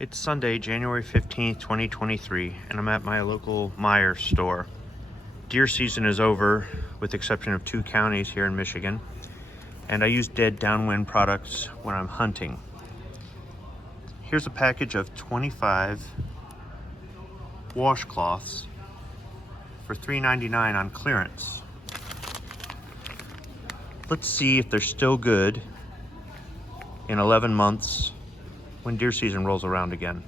It's Sunday, January 15th, 2023, and I'm at my local Meijer store. Deer season is over, with the exception of 2 counties here in Michigan, and I use dead downwind products when I'm hunting. Here's a package of 25 washcloths for $3.99 on clearance. Let's see if they're still good in 11 months when deer season rolls around again.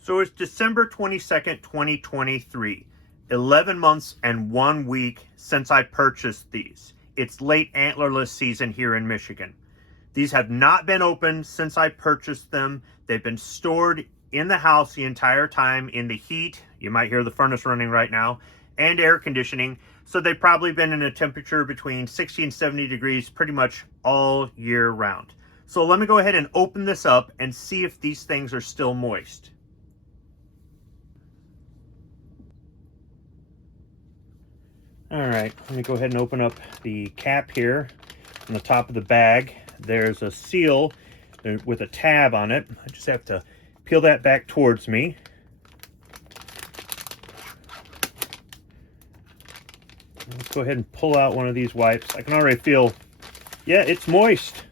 So it's December 22nd, 2023. 11 months and 1 week since I purchased these. It's late antlerless season here in Michigan. These have not been opened since I purchased them. They've been stored in the house the entire time in the heat. You might hear the furnace running right now, and air conditioning. So they've probably been in a temperature between 60 and 70 degrees pretty much all year round. So let me go ahead and open this up and see if these things are still moist. All right, let me go ahead and open up the cap here on the top of the bag. There's a seal with a tab on it. I just have to peel that back towards me. Let's go ahead and pull out one of these wipes. I can already feel, yeah, it's moist.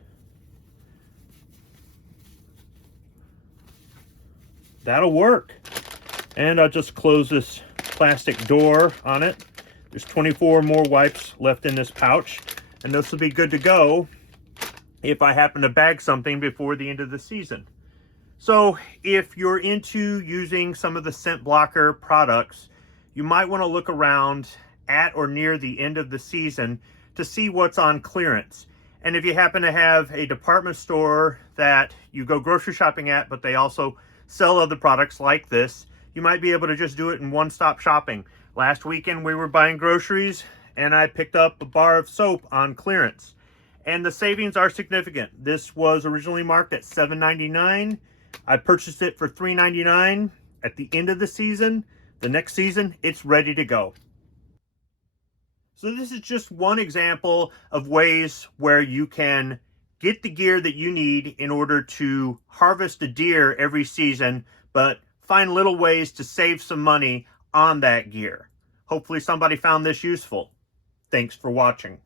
That'll work. And I'll just close this plastic door on it. There's 24 more wipes left in this pouch, and this will be good to go if I happen to bag something before the end of the season. So if you're into using some of the scent blocker products, you might want to look around at or near the end of the season to see what's on clearance. And if you happen to have a department store that you go grocery shopping at, but they also sell other products like this, you might be able to just do it in one-stop shopping. Last weekend we were buying groceries and I picked up a bar of soap on clearance. And the savings are significant. This was originally marked at $7.99. I purchased it for $3.99 at the end of the season. The next season, it's ready to go. So this is just one example of ways where you can get the gear that you need in order to harvest a deer every season, but find little ways to save some money on that gear. Hopefully somebody found this useful. Thanks for watching.